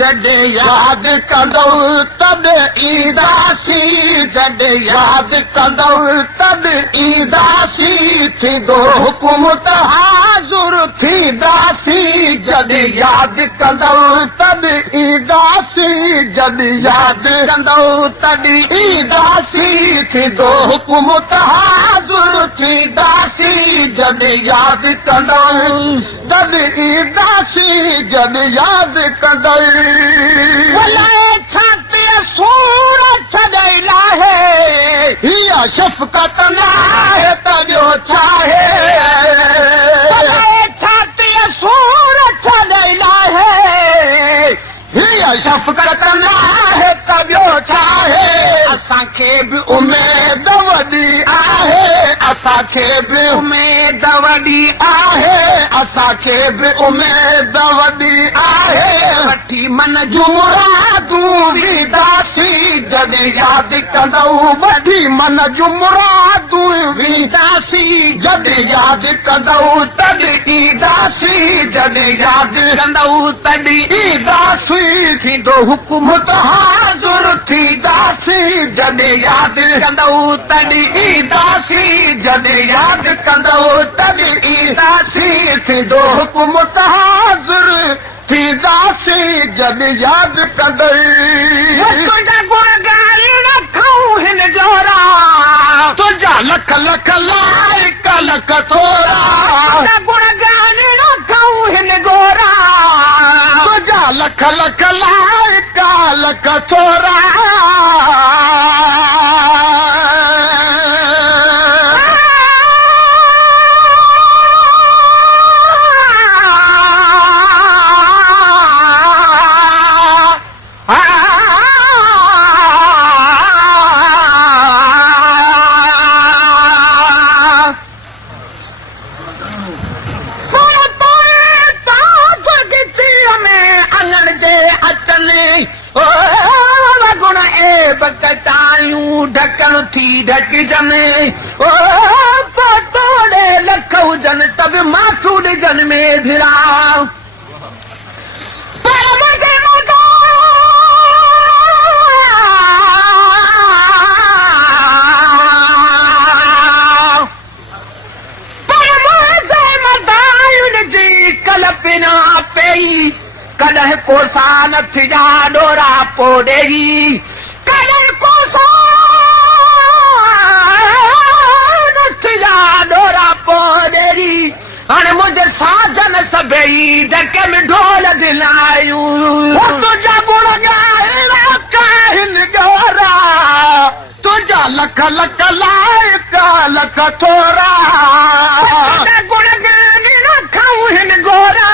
जॾे याद कंदो तद ईंदासी जॾे याद कंदो तद ईंदासी थींदो हुकुम त हाज़ुर थींदासी जॾे याद कंदो तद ईंदासी जॾे याद कंदो तद ईंदासी थींदो हुकुम त हाज़ुर थींदासी जॾे याद कंदो तद ईंदासी जॾे याद कंदो छाती सूर छॾे लाहे हीअ शफ़क़त नाहे त ॿियो छाहे छाती सूर छॾे लाहे हीअ शफ़क़त नाहे त ॿियो छाहे असांखे बि उमेद वॾी आहे असांखे बि उमेद वॾी आहे असांखे बि उमेद वॾी आहे वठी मन जूं मुरादूं वींदासी जॾहिं यादि कंदो वठी मन जूं मुरादूं वींदासी जॾहिं यादि कंदो तॾहिं ईंदासी जॾहिं यादि कंदो तॾहिं ईंदासी थींदो हुकुम त हाज़ुर थींदासी जॾहिं यादि कंदो तॾहिं ईंदासी जॾहिं यादि कंदो तॾहिं ईंदासी थींदो हुकुम त हाज़ुर थींदासी जॾहिं यादि कंदो तुंहिंजा गुण ॻाल्हि रखूं हिन जोरा तुंहिंजा लख लख लाइक लख थोरा गुण ॻाल्हि रखूं हिन गोरा तुंहिंजा लख लख लाइक लख थोरा ढकण थी ढकजनि ओ तोड़े लख हुजनि त बि माथू ॾिजनि में धिरा पर मुंहिंजे मथां उनजी कल्पना पई कॾहिं कोसा न थिया डोरा पोॾेई कॾहिं कोसा डोरा पोॾेरी हाणे मुंहिंजे साजन सभई ढके में ढोल दिलायूं तुंहिंजा गुण ॻाहिनि गोरा तुंहिंजा लख लख लाइक लख थोरा गुण ॻाल्हि रखूं हिन गोरा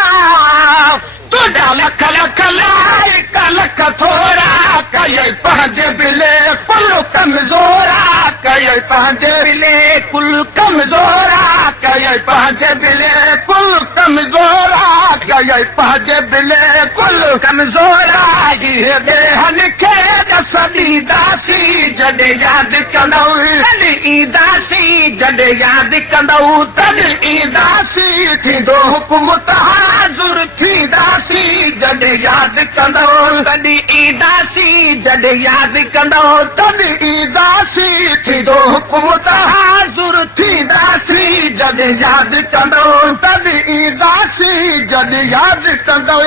तुंहिंजा लख लख लाइक लख थोरा कई पंहिंजे बिले कुल कमज़ोरा कई पंहिंजे बिले कुल कमज़ोरा कई पंहिंजे बिले कुल कमज़ोरा कई पंहिंजे बिले कुल कमज़ोरा इहे ॿेहन खे ॾस ॾींदासी जॾहिं यादि कंदो तॾहिं ईंदासी जॾहिं यादि कंदो तॾहिं ईंदासी थींदो हुकुम त हाज़ुर थींदासी जॾहिं यादि कंदो तॾहिं ईंदासी जॾहिं यादि कंदो तॾहिं ईंदासी थींदो हुकुम त हाज़ुर थींदासी जॾहिं यादि कंदो तॾहिं ईंदासी जॾहिं यादि कंदो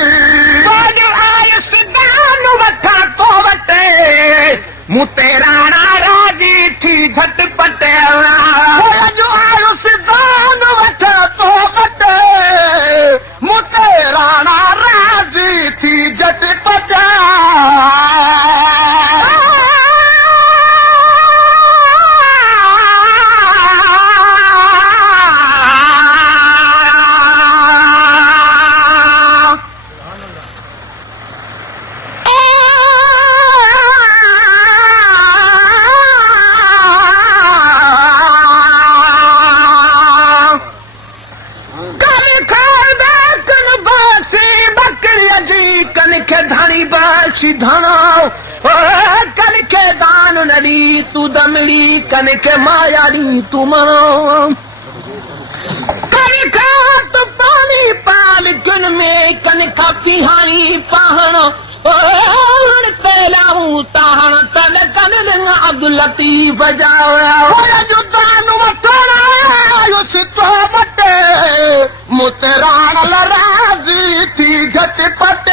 आयुसि दान वठां तो वटि मूं ते राणा राजी थी झटपट आयुसि दान वठां तो वटि मूं ते राणा राजी थी झटपट कल के दान नड़ी तू दमड़ी कन के मायाड़ी तू मनो कन का तू पानी पाल गुन में कन का पिहाई पहनो ओ लतीफ़ जा जुदान वठण तो वटे मुतराण राज़ी थी झटपट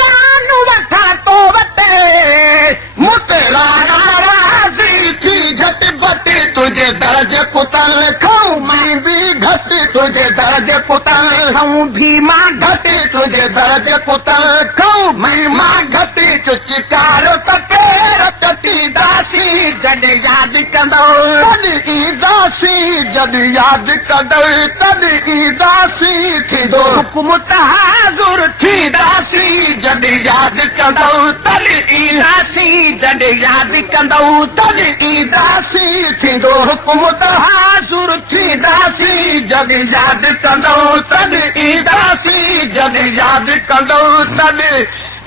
दान वठा तो वटे मुतराण राज़ी थी झटपट तुझे दर्ज कुतल खाऊं मैं भी घट तुझे दर्ज कुतल खाऊं भी मां घट तुझे दर्ज कुतल खाऊं मैं मां घट चुचकारो त पेर तटी दासी जॾ याद कंदो तॾ ईंदासी जॾ याद कंदो तॾ ईंदासी थींदो हुकुम तहाज़ुर थींदासी जॾ याद कंदो तॾ ईंदासी जॾ याद कंदो तॾ ईंदासी थींदो हुकुम तहाज़ुर थींदासी जॾ याद कंदो तॾ ईंदासी जॾ याद कंदो तॾ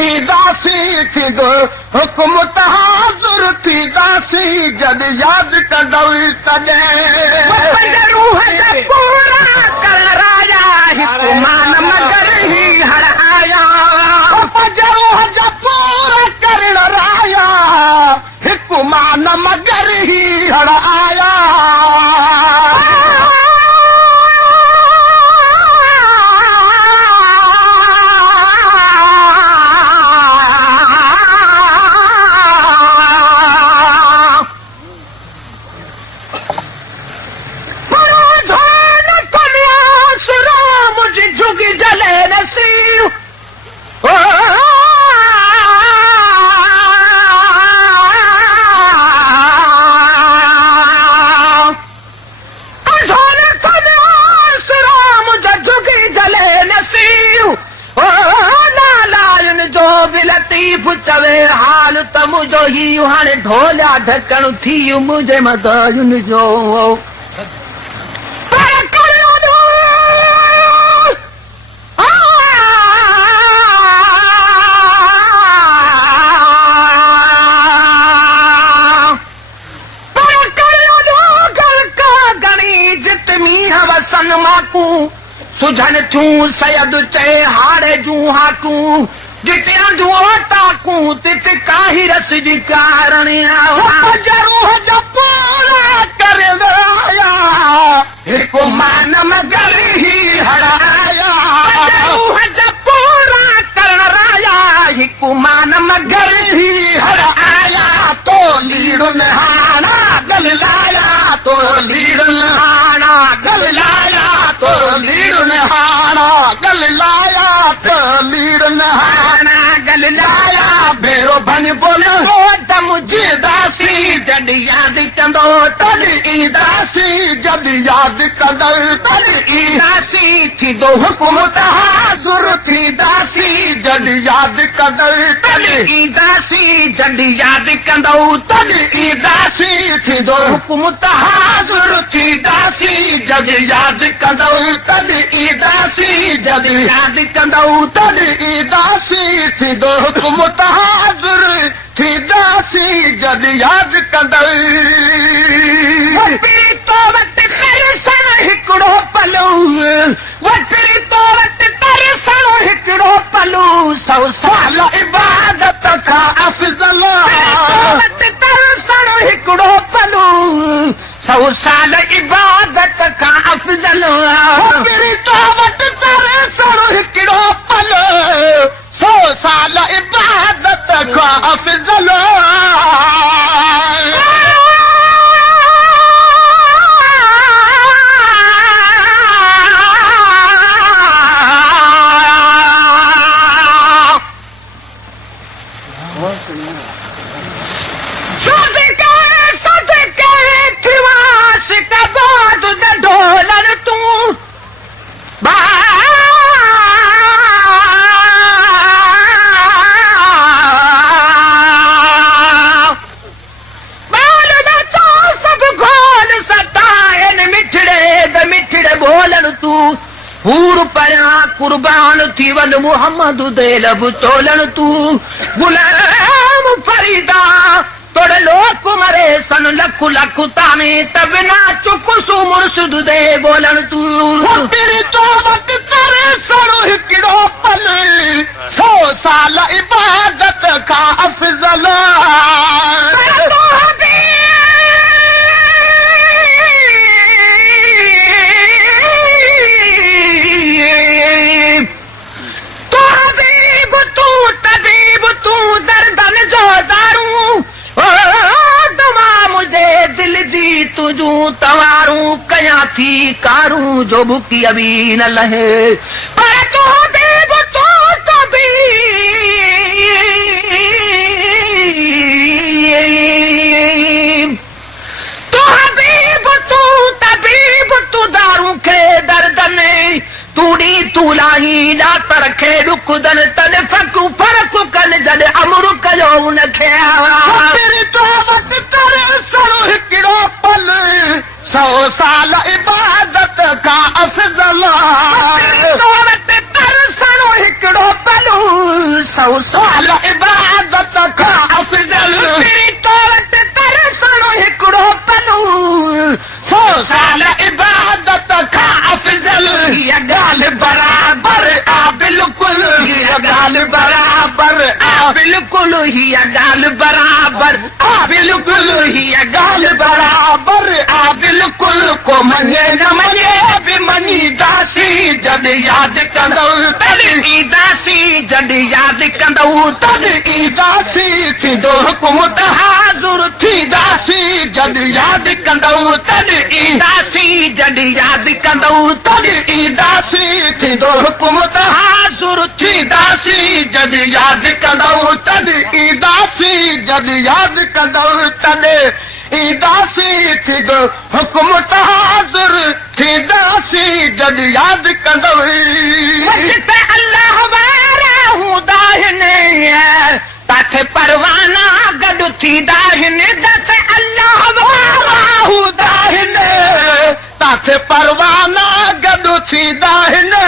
ईंदासी थींदो हुकुम तहाज़ुर थींदासी जॾ याद कंदो तॾहिं रूह जा पूरा कराया हिकु मान मगर ही हराया रूह जा पूरा करण राया हिकु मान मगर ही हराया चवे हाल त मुंहिंजो ही हाणे ढोलिया ढकण थी मुंहिंजे मदायुन जो सन माकू सुझन थियूं सयद चए हारे जूं हाकूं जिते टाकू तित काही रस जी कारण रूह जा पूरा करे आया हिकु मान मगर ही हराया रूह जा पूरा करण राया हिकु मान मगर ही हराया तो लीड़ुन हाना गल लाया तो लीड़ुन हाना गल लाया तो लीड़ुन हाना गल लाया तो लीड़ुन हाना गल लाया भेरो बन बोलो त मुझे दासी जॾ याद कंदो तॾ ईंदासी जॾ याद कंदो तॾ ईंदासी थींदो हुकुम तहाज़ुर थींदासी जॾ याद कंदो तॾ ईंदासी जॾ याद कंदो तॾ ईंदासी थींदो हुकुम तहाज़ुर थींदासी जॾ याद कंदो तॾ ईंदासी जॾ याद कंदो तॾ ईंदासी थींदो हुकुम तहाज़ुर थींदासी जॾ याद कंदो तो वटि तरसण हिकिड़ो पलो वटि तो वटि तरसण हिकिड़ो पलो 100 साल इबादत खां अफ़ज़ल वटि तरसण हिकिड़ो पलो 100 साल इबादत खां अफ़ज़ल तो वटि तरसण हिकिड़ो पलो 100 साल इबादत खां अफ़ज़ल ढोलन तूं हूर परियां कुर्बान थी वल मुहम्मद दे लब तोलन तू गुलाम फरीदा तोड़े लोक मरे सन लख लख ताने तब ना चुप सु मुर्शिद दे बोलन तू तेरी तौबत तेरे सरो हिकिड़ो पल 100 साल इबादत का अफ़ज़ल तूं तवारूं कयां थी कारूं जो बुकी अबी न लहे पर तूं हबीब तूं तबीब तूं दारूं खे दर्दन तूड़ी तू लाही ॾात रखे ॾुकदन तॾ फकू फर्क कल जॾ अमरु कयो उनखे तो वक़्त करे सरो हिकिड़ो पल 100 साल इबादत खां अफ़ज़ल तो वक़्त कर सरो हिकिड़ो पल 100 साल इबादत खां अफ़ज़ल तो वक़्त कर सरो हिकिड़ो पल 100 साल इबादत खां अफ़ज़ल हीअ ॻाल्हि बराबर आ बिल्कुल हीअ ॻाल्हि बराबर आ बिल्कुल हीअ ॻाल्हि बराबर आ बिल्कुल हीअ ॻाल्हि बराबर आ बिल्कुल को मञे न मञे बि मञीदासीं जॾहिं यादि कंदव तॾहिं ईंदासीं जॾहिं यादि कंदव तॾहिं ईंदासीं थींदो हुकुम तहाज़ुर थींदासीं जॾहिं यादि कंदव तॾहिं ईंदासीं जॾहिं यादि कंदव तॾहिं ईंदासीं थींदो हुकुम तहाज़ुर थींदासीं जॾहिं यादि कंदव तॾहिं ईंदासीं जॾहिं यादि कंदव तॾहिं ईंदासीं थींदो हुकुम तहाज़ुर थींदासीं जॾहिं यादि कंदव जिते अल्लाह वारा हूंदा आहिनि ताथे परवाना गॾु थींदा आहिनि जिते अल्लाह वारा हूंदा आहिनि ताथे परवाना गॾु थींदा आहिनि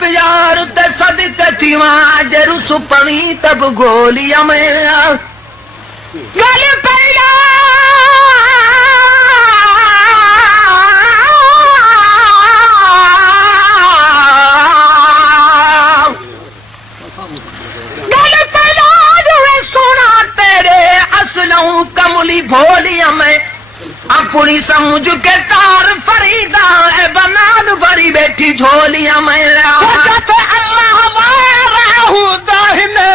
प्यार ते सदके थी वञ रुस पवी तब गोलिया में गल पैदा गल पैदा जो सोना तेरे असलूं कमली भोलिया में अपनी समझ के तार फरीदा है बनान भरी बैठी झोलिया में अल्लाह वारा हूंदा आहिनि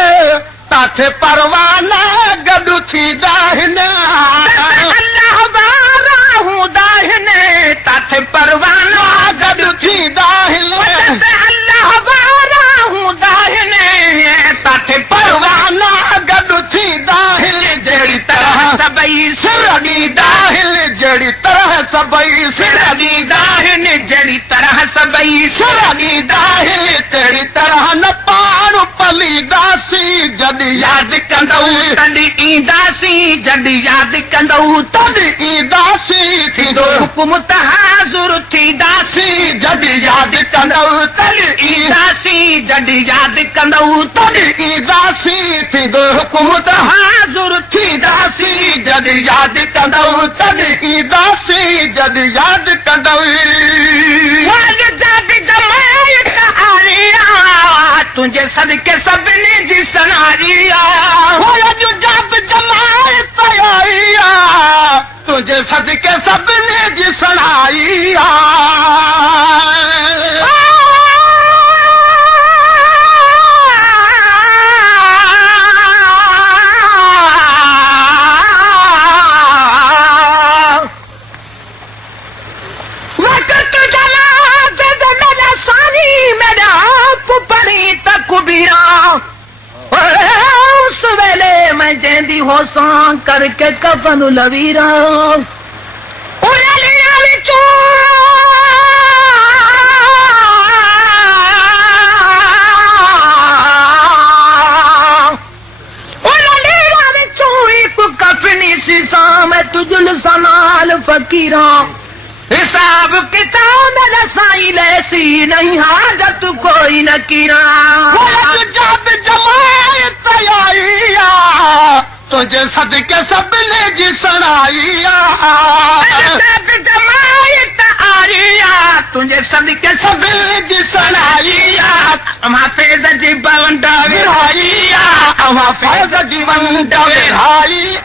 ताथे परवाना गॾु थींदा आहिनि अल्लाह वारा हूंदा आहिनि ताथे परवाना गॾु थींदा आहिनि अल्लाह वारा हूंदा आहिनि ताथे परवाना गॾु थींदा आहिनि जहिड़ी तरह सभई सिर ॾींदा आहिनि जहिड़ी तरह सभई सिर ॾींदा आहिनि जहिड़ी तरह सभई सिर ॾींदा आहिनि तहिड़ी तरह न पाण पलीदासीं जॾहिं यादि कंदव तॾहिं ईंदासीं जॾहिं यादि कंदव तॾहिं ईंदासीं थींदो हुकुम तहाज़ुर थींदासीं जॾहिं यादि कंदव तॾहिं ईंदासीं जॾहिं यादि कंदव तॾहिं ईंदासीं थींदो हुकुम तहाज़ुर थींदासीं जॾहिं यादि कंदव तॾहिं ईंदासीं जॾहिं यादि कंदव तुंहिंजे सदके सभिनी जी सनारी तुंहिंजे सदके सभिनी जी सनाई उस वेले मैं जैंदी होसां करके कफन लवीरा कफनी सीसा मैं तुझल सनाल फकीरा हिसाब किताब मेरा साईं लैसी नहीं हाजत कोई न कीरा जब जमायत आईया तुझे सदके सभिनी जी सनाईया जब जमायत आईया तुंहिंजे सदके सभिनी जी सनाई अमां फैज़ जी बवंड विरहाई अवां फैज़ जी वंड विरहाई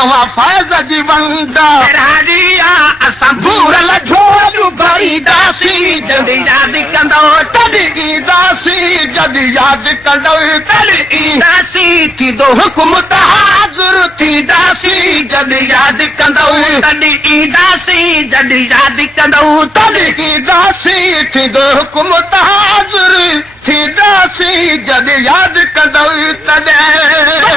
अवां फैज़ जी वंड विरहाई असां भूरल झोलियूं भरींदासीं जॾहिं यादि कंदो तॾहिं ईंदासीं जॾहिं यादि कंदो तॾहिं ईंदासीं थींदो हुकुम त हाज़िर थींदासीं जॾहिं यादि कंदो तॾहिं ईंदासीं जॾहिं यादि कंदो तॾहिं ईंदासीं थींदो हुकुम त हाज़िर थींदासीं जॾहिं यादि कंदो तॾहिं